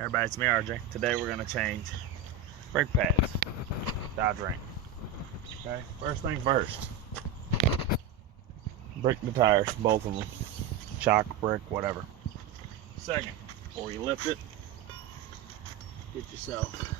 Everybody, it's me, RJ. Today we're going to change brake pads. Dodge Ram. Okay, first thing first. Brick the tires, both of them. Shock, brick, whatever. Second, before you lift it, get yourself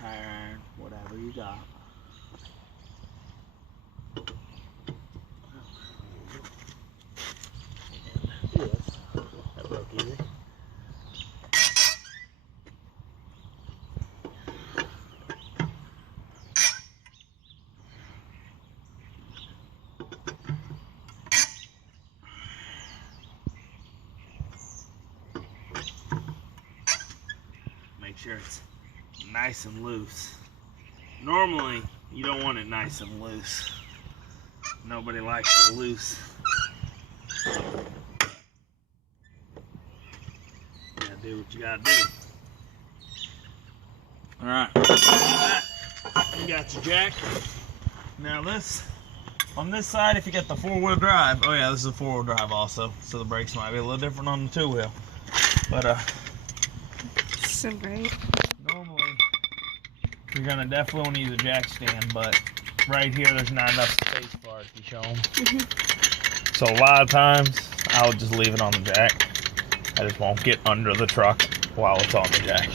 tire iron, whatever you got. That broke easy. Make sure it's nice and loose. Normally, you don't want it nice and loose. Nobody likes it loose. You gotta do what you gotta do. Alright, you got your jack. Now this, on this side, if you get the four-wheel drive, oh yeah, this is a four-wheel drive also, so the brakes might be a little different on the two-wheel. But so bright. Normally, you're gonna definitely want to use a jack stand, but right here, there's not enough space for it if you show them. So a lot of times, I'll just leave it on the jack. I just won't get under the truck while it's on the jack.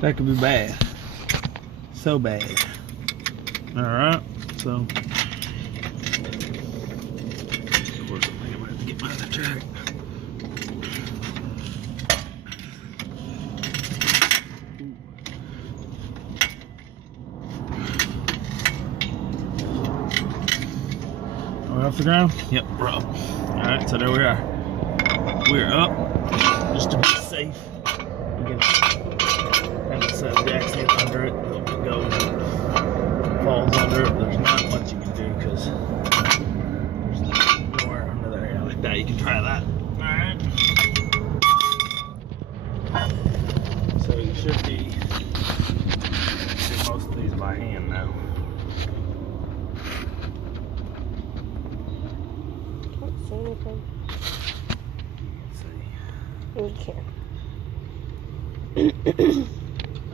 That could be bad. So bad. Alright, so. Of course, I'm gonna have to get my other jack. Off the ground? Yep, we're up. Alright, so there we are. We're up. Just to be safe. We can have this jack stand under it. It'll go and falls under it. There's not much you can do because there's nowhere under there. Yeah, like that. You can try that. Alright. So you should be doing most of these by hand now. Anything. Let's see. We can.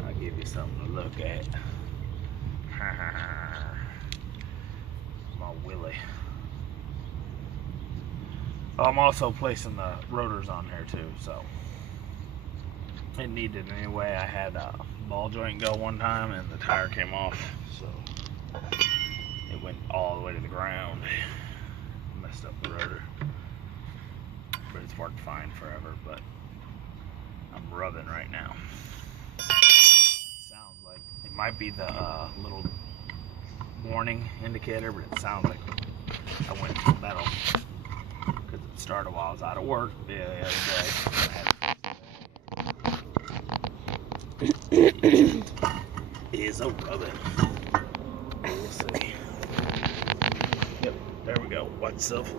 I'll give you something to look at. My Willie. I'm also placing the rotors on there too, so it needed anyway. I had a ball joint go one time and the tire came off, so it went all the way to the ground. Messed up the rotor, but it's worked fine forever. But I'm rubbing right now. Sounds like it might be the little warning indicator, but it sounds like I went metal because it started while I was out of work the other day. It is a rubbing. We'll see. Yep. There we go. Watch yourself.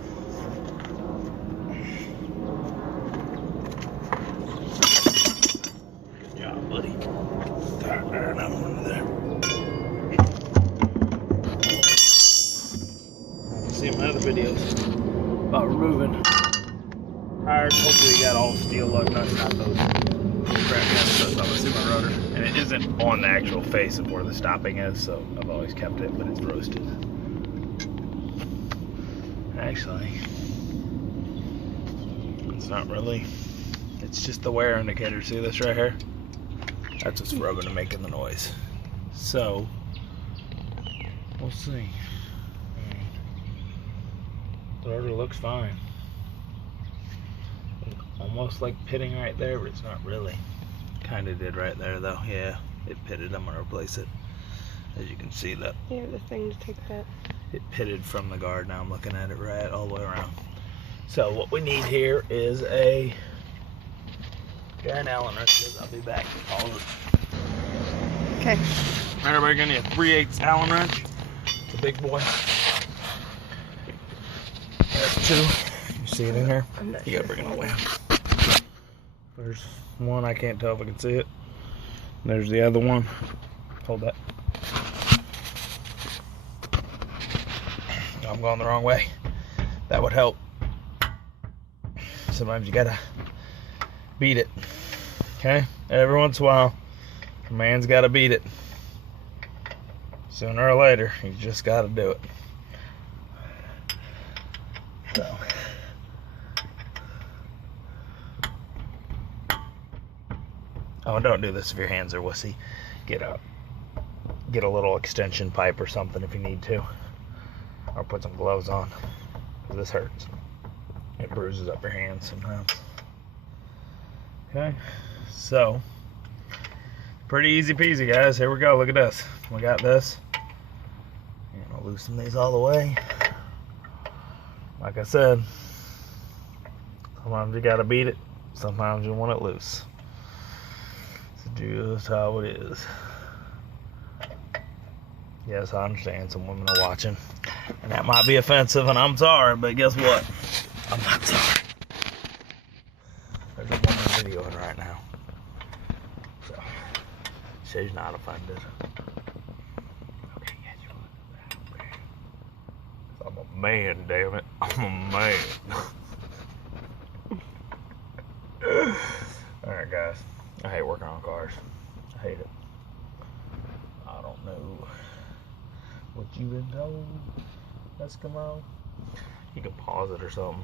Good job, buddy. There, now under there. You see my other videos about removing tires. Hopefully you got all steel lug nuts, not those crap nuts. I'm gonna see my rotor. And it isn't on the actual face of where the stopping is, so I've always kept it, but it's roasted. Actually, it's not really. It's just the wear indicator. See this right here? That's what's rubbing and making the noise. So, we'll see. The rotor looks fine. Almost like pitting right there, but it's not really. Kind of did right there though. Yeah, it pitted. I'm gonna replace it. As you can see that. Yeah, the thing to take that. It pitted from the guard. Now I'm looking at it right all the way around. So what we need here is a an Allen wrench. I'll be back in all of it. Okay. Alright, everybody, gonna need a 3/8 Allen wrench. It's a big boy. There's two. You see it in here? You gotta bring it all the way up. There's one. I can't tell if I can see it. There's the other one. Hold that. I'm going the wrong way. That would help. sometimes you gotta beat it. Okay? Every once in a while, a man's gotta beat it. Sooner or later, you just gotta do it. So. Oh, and don't do this if your hands are wussy. Get a little extension pipe or something if you need to. Or put some gloves on. Because this hurts. It bruises up your hands sometimes. Okay, so pretty easy peasy, guys. Here we go. Look at this. We got this. And I'll loosen these all the way. Like I said, sometimes you gotta beat it. Sometimes you want it loose. It's just how it is. Yes, I understand some women are watching, and that might be offensive, and I'm sorry, but guess what? I'm not sorry. There's a woman videoing right now, so she's not offended. Okay, yes, you are. I'm a man, damn it. I'm a man. Alright, guys. I hate working on cars. I hate it. I don't know what you've been told, Eskimo. You can pause it or something.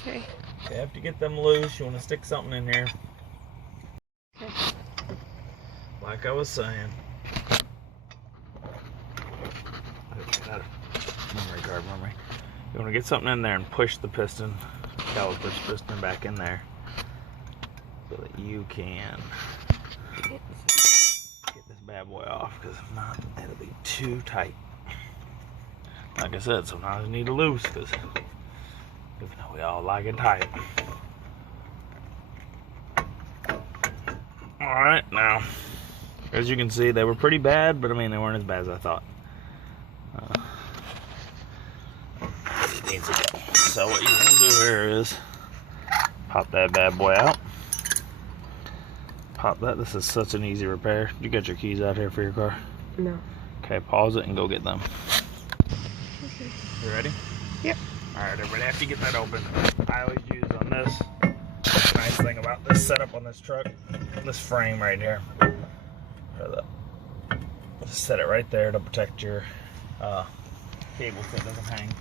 Okay. You have to get them loose. You want to stick something in here. Okay. Like I was saying. Memory. You want to get something in there and push the piston, caliper piston back in there, so that you can get this bad boy off. Because if not, it'll be too tight. Like I said, sometimes you need to loose, because even though we all like it tight. Alright, now, as you can see, they were pretty bad, but I mean, they weren't as bad as I thought. It needs to go. So what you want to do here is pop that bad boy out. Pop that. This is such an easy repair. You got your keys out here for your car? No. Okay, pause it and go get them. Okay. You ready? Yep. Alright, everybody, after you get that open, I always use on this. The nice thing about this setup on this truck, this frame right here. Just set it right there to protect your cable so it doesn't hang.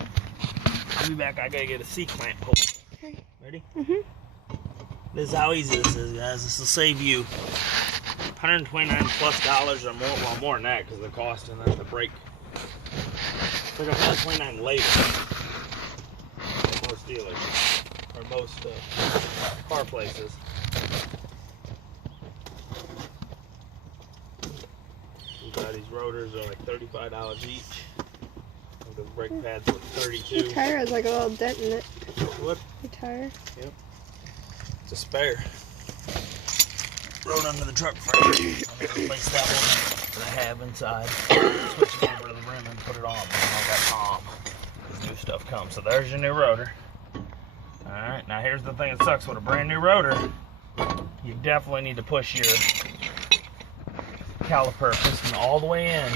I'll be back. I gotta get a C-clamp pull. Okay. Ready? Mm-hmm. This is how easy this is, guys. This will save you $129+ or more. Well, more than that, because the cost and then the brake. It's like $129 later. Most dealers or most car places. These rotors are like $35 each. The brake pads were $32. The tire has like a little dent in it. What? The tire? Yep. It's a spare. Rode under the truck first. I'm gonna replace that one that I have inside. Switch it over to the rim and put it on. And I got Tom. This new stuff comes. So there's your new rotor. Alright, now here's the thing that sucks with a brand new rotor. You definitely need to push your caliper piston all the way in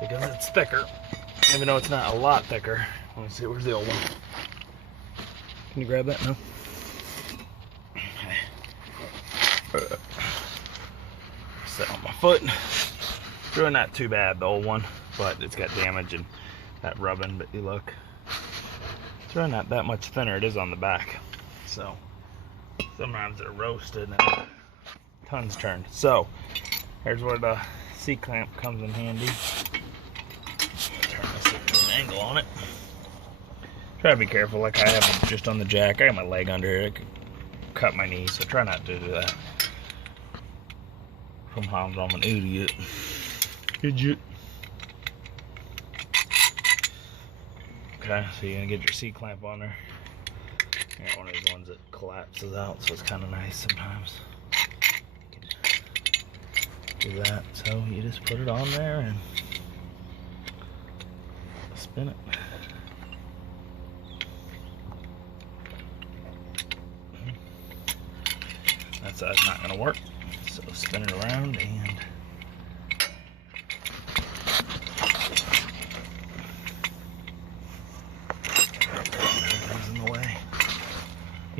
because it's thicker. Even though it's not a lot thicker. Let me see, where's the old one? Can you grab that? No? Okay. Set on my foot. It's really not too bad, the old one, but it's got damage and that rubbing, but you look. It's really not that much thinner. It is on the back. So, sometimes they're roasted and tons turned. So, here's where the C-clamp comes in handy. Turn this at an angle on it. Try to be careful, like I have it just on the jack. I got my leg under here. It could cut my knee, so try not to do that. Sometimes I'm an idiot. Idiot. Okay, so you're gonna get your C-clamp on there. You got one of these ones that collapses out, so it's kind of nice sometimes. Do that. So you just put it on there and spin it. That side's not going to work, so spin it around and everything's in the way.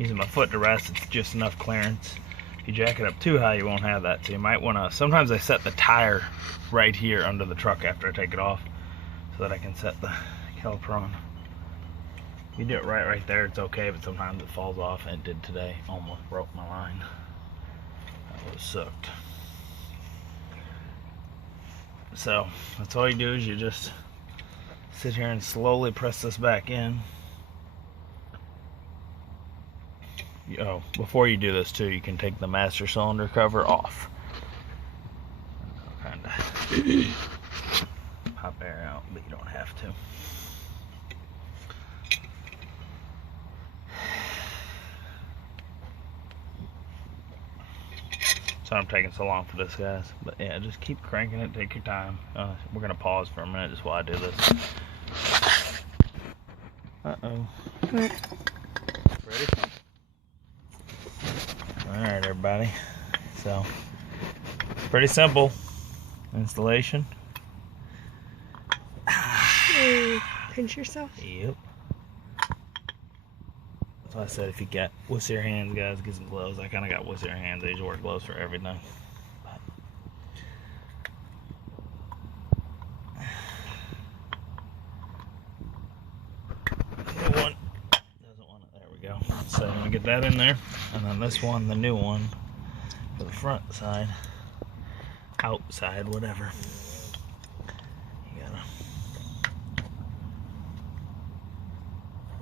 using my foot to rest, it's just enough clearance. If you jack it up too high, you won't have that. So you might want to, sometimes I set the tire right here under the truck after I take it off so that I can set the caliper on. If you do it right there, it's okay, but sometimes it falls off, and it did today. Almost broke my line. That was sucked. So that's all you do is you just sit here and slowly press this back in. Oh, before you do this too, you can take the master cylinder cover off. Kind of pop air out, but you don't have to. So I'm taking so long for this, guys. But yeah, just keep cranking it, take your time. We're gonna pause for a minute just while I do this. Uh-oh. What? Ready? Alright, everybody. So, pretty simple installation. Pinch yourself? Yep. So I said if you got wussier hands, guys, get some gloves. I kind of got wussier hands. I usually wear gloves for everything. One doesn't want it. There we go. So I'm gonna get that in there, and then this one, the new one, for the front side, outside, whatever. You gotta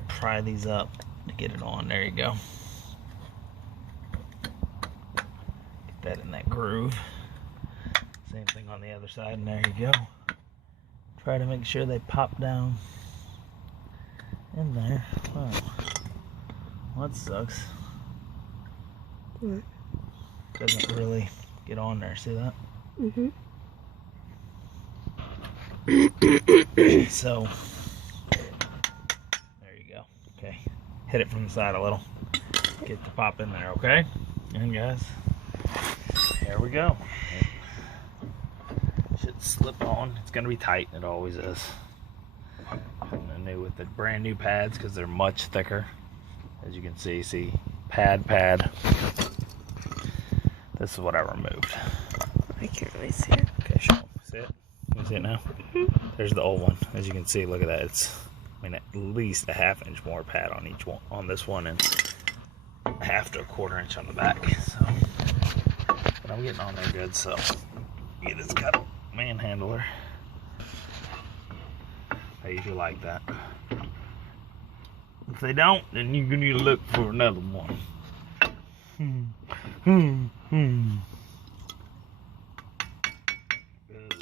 pry these up to get it on. There you go. Get that in that groove. Same thing on the other side, and there you go. Try to make sure they pop down in there. Oh, well, that sucks. What? Doesn't really get on there. See that? So there you go. Okay, hit it from the side a little. Get the pop in there. Okay, and guys, here we go. It should slip on. It's gonna be tight. It always is. And new with the brand new pads because they're much thicker. As you can see, pad. This is what I removed. I can't really see it. Okay, show them. See it? Can you see it now? There's the old one. As you can see, look at that. It's, I mean, at least a ½ inch more pad on each one, on this one, and ½ to ¼ inch on the back. So, but I'm getting on there good. So, yeah, it's got a manhandler. I usually like that. If they don't, then you're gonna need to look for another one. Good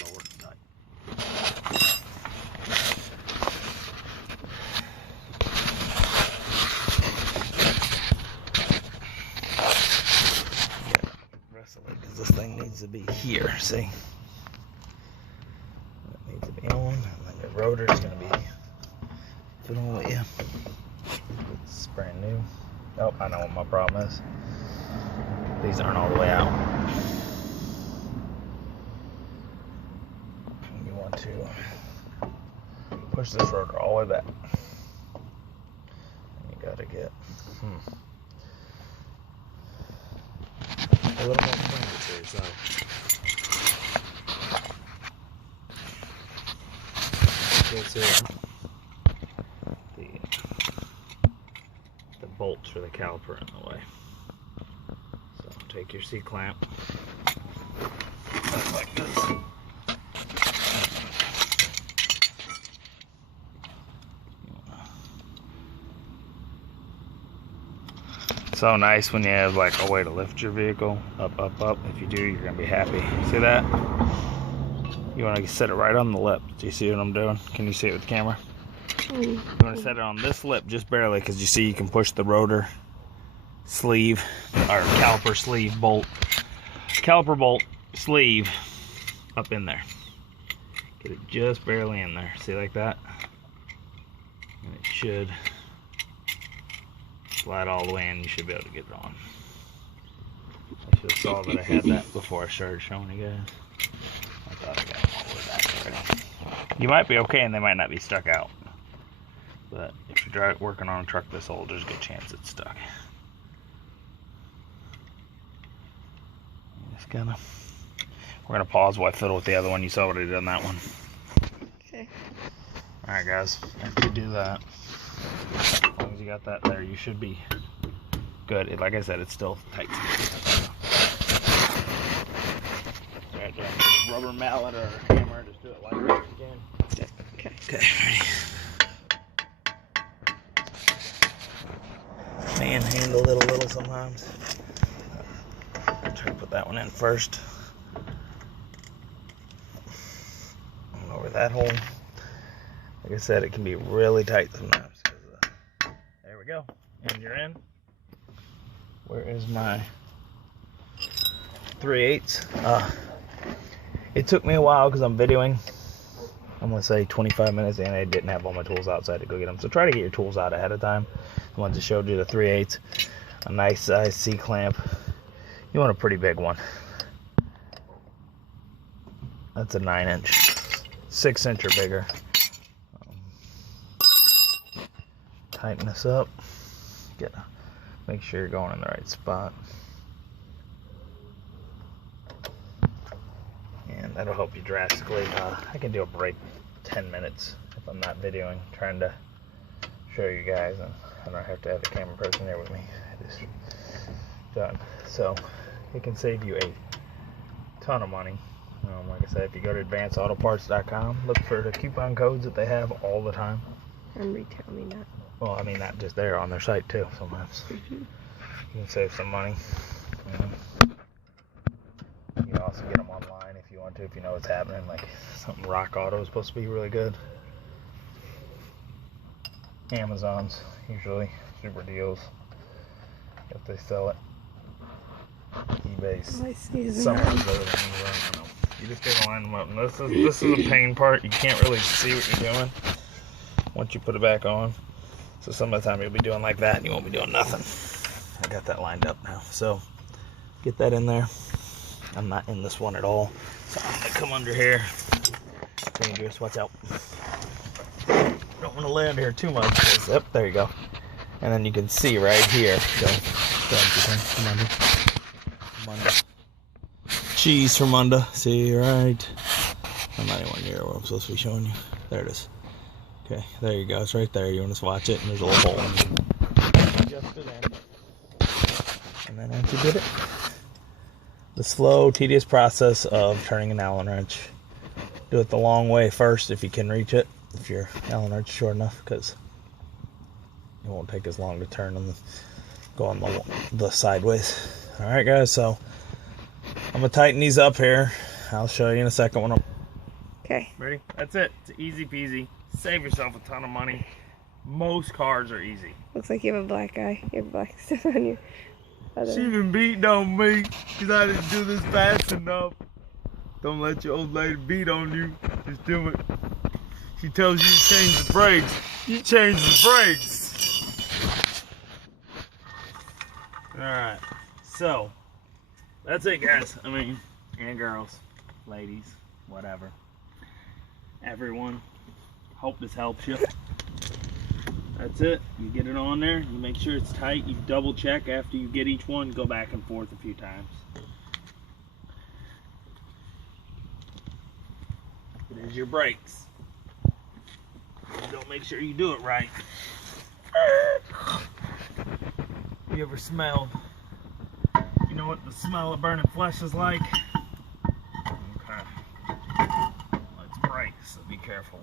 Lord, tight. Wrestle it because this thing needs to be here. See, it needs to be on, and then the rotor is gonna be fiddling with you. It's brand new. Oh, I know what my problem is. These aren't all the way out. You want to push this rotor all the way back. And you gotta get a little more clearance here, so. The bolts for the caliper in the way. So take your C-clamp like this. So nice when you have like a way to lift your vehicle up. If you do, you're gonna be happy. See that? You want to set it right on the lip. Do you see what I'm doing? Can you see it with the camera? You want to set it on this lip just barely, because you see you can push the rotor sleeve or caliper sleeve bolt, caliper bolt sleeve up in there. Get it just barely in there. See, like that? And it should slide all the way in. You should be able to get it on. I should have saw that I had that before I started showing you guys. I thought I got them all the way back already. You might be okay and they might not be stuck out. But if you're working on a truck this old, there's a good chance it's stuck. We're gonna pause while I fiddle with the other one. You saw what I did on that one. Okay. Alright guys, after you do that, as long as you got that there, you should be good. Like I said, it's still tight. Alright, rubber mallet or a hammer, just do it like that again. Okay. Okay, ready. Manhandle it a little sometimes. I'll try to put that one in first. And over that hole. Like I said, it can be really tight sometimes. There we go. And you're in. Where is my 3/8? It took me a while because I'm videoing. I'm going to say 25 minutes, and I didn't have all my tools outside to go get them. So try to get your tools out ahead of time. The ones I showed you, the 3/8, a nice size C-clamp. You want a pretty big one. That's a 9-inch, 6-inch or bigger. Tighten this up. Make sure you're going in the right spot. And that'll help you drastically. I can do a break 10 minutes if I'm not videoing, trying to show you guys, and I don't have to have a camera person there with me. Just done. So it can save you a ton of money. Like I said, if you go to advancedautoparts.com, look for the coupon codes that they have all the time. And retail me not. Well, I mean, not just there, on their site too sometimes. You can save some money. You can also get them online if you want to, if you know what's happening. Like something Rock Auto is supposed to be really good. Amazon's usually super deals if they sell it. eBay's sometimes better than Amazon. I don't know. You just gotta line them up. And this is a pain part. You can't really see what you're doing once you put it back on. So some of the time you'll be doing like that and you won't be doing nothing. I got that lined up now. So get that in there. I'm not in this one at all. So I'm gonna come under here. Dangerous, watch out. Don't want to lay under here too much. Yep, there you go. And then you can see right here. Come under. Come under. Cheese from under. See, right. I'm not even near what I'm supposed to be showing you. There it is. Okay, there you go. It's right there. You want to watch it, and there's a little hole in it. Just it in. And then once you get it, the slow, tedious process of turning an Allen wrench. Do it the long way first if you can reach it. If your Allen wrench is short enough, because it won't take as long to turn and go on the sideways. All right, guys. So I'm gonna tighten these up here. I'll show you in a second when I'm. Okay. Ready? That's it. It's easy peasy. Save yourself a ton of money. Most cars are easy. Looks like you have a black eye. You have black stuff on your other. She been beating on me because I didn't do this fast enough. Don't let your old lady beat on you. Just do it. She tells you to change the brakes. You change the brakes. Alright. So, that's it, guys. I mean, and girls, ladies, whatever. Everyone. Hope this helps you. That's it. You get it on there. You make sure it's tight. You double check after you get each one. Go back and forth a few times. There's your brakes. Don't make sure you do it right. You ever smelled? You know what the smell of burning flesh is like? Okay. Let's brake, so be careful.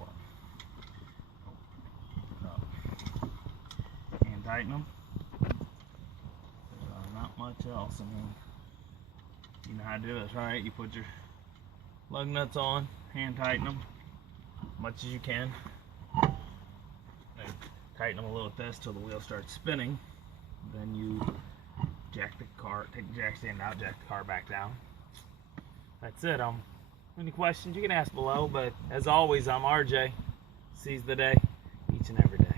And tighten them. Not much else. I mean, you know how to do this, right? You put your lug nuts on, hand tighten them as much as you can. And tighten them a little with this till the wheel starts spinning. Then you jack the car, take the jack stand out, jack the car back down. That's it. Any questions you can ask below, but as always, I'm RJ. Seize the day, each and every day.